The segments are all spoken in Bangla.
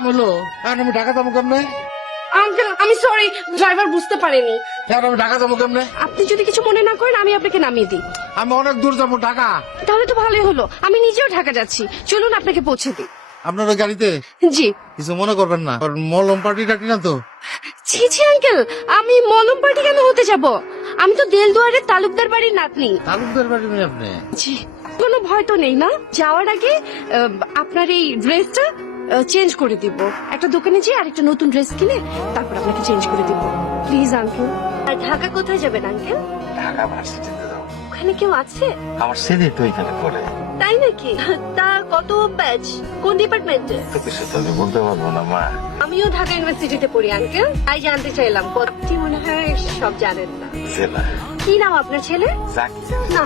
কাম হলো, এখন আমি ঢাকা যাবো কেমনে? আঙ্কেল আমি সরি, ড্রাইভার বুঝতে পারেনি। এখন আমি ঢাকা যাবো কেমনে? আপনি যদি কিছু মনে না করেন আমি আপনাকে নামিয়ে দিই। আমি অনেক দূর যাবো ঢাকা। তাহলে তো ভালোই হলো, আমি নিজেও ঢাকা যাচ্ছি, চলুন আপনাকে পৌঁছে দিই। আপনার ওই গাড়িতে জি। কিছু মনে করবেন না, আর মলম পার্টি টাটি না তো? ছি ছি আঙ্কেল, আমি মলম পার্টি কেন হতে যাব? আমি তো দেলদুয়ারের তালুকদার বাড়ির নাতনি। তালুকদার বাড়ি মেয়ে আপনি? জি। কোনো ভয় তো নেই না? যাওয়ার আগে আপনার এই ড্রেসটা চেঞ্জ করে দিব, একটা দোকানে যেয়ে আরেকটা নতুন ড্রেস কিনে তারপর আপনাকে চেঞ্জ করে দিব। Please uncle. আর ঢাকা কোথায় যাবেন আঙ্কেল? ঢাকা ভার্সিটিতে যাও। ওখানে কেউ আছে? আমার ছেলে তো এখানে পড়ে। তাই নাকি? তা কত ব্যাচ, কোন ডিপার্টমেন্টে? তো কিছু তো আমি বলতে পারবো না মা। আমিও ঢাকা ইউনিভার্সিটিতে পড়ি আঙ্কেল, তাই জানতে চাইলাম। আপনি মনে হয় সব জানেন না। জেলা কি নাম আপনার ছেলে? জাকি। না,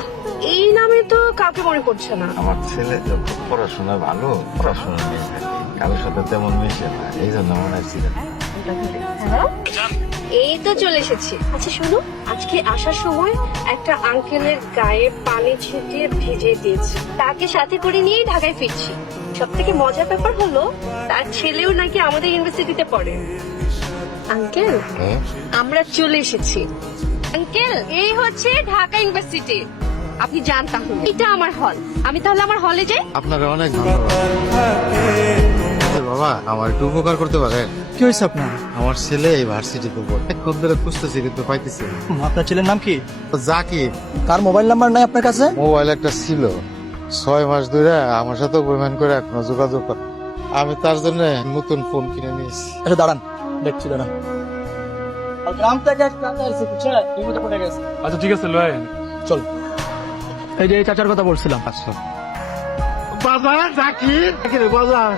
এই নামে তো কাউকে মনে পড়ছে না। আমার ছেলে যখন পড়াশোনা ভালো, পড়াশোনা নিয়ে থাকে, কারোর সাথে তেমন মিশে না, এই জন্য মনে হচ্ছিল। এই তো চলে এসেছি। আচ্ছা শোনো, আজকে আসার সময় একটা আঙ্কেলের গায়ে পানি ছিটিয়ে ভিজিয়ে দিয়েছি, তাকে সাথে করে নিয়েই ঢাকায় ফিরছি। সব থেকে মজার ব্যাপার হলো তার ছেলেও নাকি আমাদের ইউনিভার্সিটিতে পড়ে। আঙ্কেল আমরা চলে এসেছি। আঙ্কেল এই হচ্ছে ঢাকা ইউনিভার্সিটি, আপনি যান তাহলে। এটা আমার হল, আমি তাহলে আমার হলে যাই। আপনারা অনেক ধন্যবাদ। বাবা আমার একটু উপকার করতে পারেন? কি হয়েছে আপনার? আমার ছেলে এই ভার্সিটিতে পড়ে, কোন ধরে খুঁজতেছি কিন্তু পাইতেছি না। আপনার ছেলের নাম কি? জাকির। তার মোবাইল নাম্বার নাই আপনার কাছে? মোবাইল একটা ছিল, 6 মাস ধরে আমার সাথে অভিমান করে এখনো যোগাযোগ করে। আমি তার জন্য নতুন ফোন কিনে নিয়েছি। আচ্ছা দাঁড়ান, দেখছি দাঁড়ান। গ্রাম থেকে এক চাচা এসে বুঝছে, বিপদে পড়ে গেছে। আচ্ছা ঠিক আছে লয়। চল, এই যে এই চাচার কথা বলছিলাম। আচ্ছা বাজার জাকির, বাজার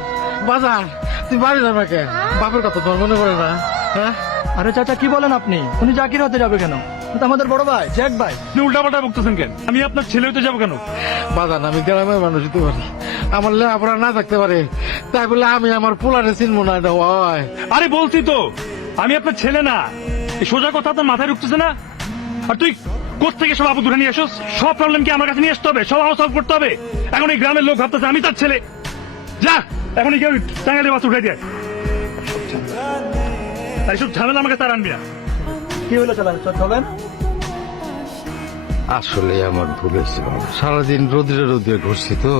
বাজার তুই বাড়ি না আমাকে, বাপের কথা তোর মনে পড়ে না? হ্যাঁ আরে চাচা কি বলেন আপনি? উনি জাকির হতে যাবে কেন? ও তো আমাদের বড় ভাই, জ্যাক ভাই। আপনি উল্টাপাল্টা বকতেছেন কেন? আমি আপনার ছেলে হতে যাবো কেন? বাজার আমি গ্রামের মানুষ হতে পারি, আমার লেখাপড়া না থাকতে পারে, তাই বলে আমি আমার পোলারে চিনবো না? এটা হয়? আরে বলছি তো আমি আপনার ছেলে না। এই সোজা কথা আপনার মাথায় ঢুকতেছে না? আর তুই কোত্থেকে সব আপু ধরে নিয়ে আসোস? সব প্রবলেম কি আমার কাছে নিয়ে আসতে হবে? সব আমার সলভ করতে হবে? এখন এই গ্রামের লোক ভাবতেছে আমি তার ছেলে। যা এখনই কেউ টাঙ্গালে বাস উঠে দিয়ে তাই সব ঝামেলা আমাকে তার আনবি না। কি হলো চালা, চলেন। আসলে আমার ভুল হয়েছে, সারাদিন রোদ্রে রোদ্রে ঘুরছি তো,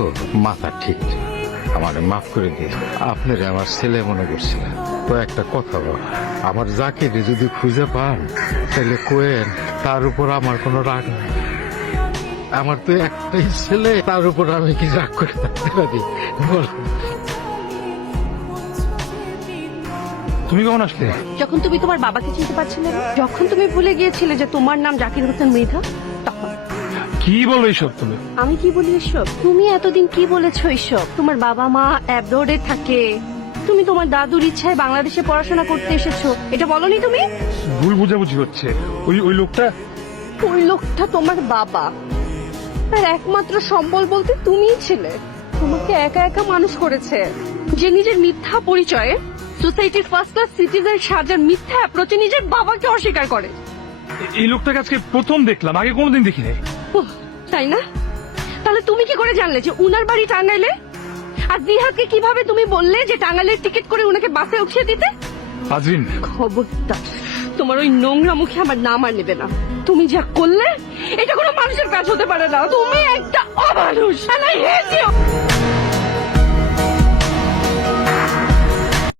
মাথা ঠিক নেই। আমাকে মাফ করে দিয়ে আপনারে আমার ছেলে মনে করছিলাম। তো একটা কথা বল, আমার জাকিরে যদি খুঁজে পান তাহলে কোয়েন তার উপর আমার কোনো রাগ নেই। আমার তো একটাই ছেলে, তার উপর আমি কি রাগ করে থাকতে পারি বল? তুমি কখন আসলে? যখন তুমি তোমার বাবাকে চিনতে পারছিলে না, যখন তুমি ভুলে গিয়েছিলে যে তোমার নাম জাকির হোসেন মৃধা, তখন। কি বলো এইসব তুমি? আমি কি বলি এসব? তুমি এতদিন কি বলেছো এইসব? তোমার বাবা মা অ্যাব্রোডে থাকে, তুমি তোমার দাদুর ইচ্ছায় বাংলাদেশে পড়াশোনা করতে এসেছো, এটা বলনি তুমি? ভুল বুঝাবুঝি হচ্ছে। ওই লোকটা ওই লোকটা তোমার বাবা, তার একমাত্র সম্বল বলতে তুমিই ছিলে। তোমাকে একা একা মানুষ করেছে, যে নিজের মিথ্যা পরিচয়ে সোসাইটির ফার্স্ট ক্লাস সিটিজেন সাজার মিথ্যা অ্যাপ্রোচে নিজের বাবাকে অস্বীকার করে। এই লোকটাকে আজকে প্রথম দেখলাম, আগে কোনোদিন দেখি নাই। ওহ, তাই না? তাহলে তুমি কি করে জানলে যে উনার বাড়ি টাঙ্গাইলে? আর দিহাকে কিভাবে তুমি বললে যে টাঙ্গাইলের টিকিট করে উনাকে বাসে উঠিয়ে দিতে? আজরিন খবরদার, তোমার ওই নোংরা মুখে আমার নাম আর নেবে না। তুমি যা করলে এটা কোনো মানুষের কাজ হতে পারে না। তুমি একটা অমানুষ। And I hate you!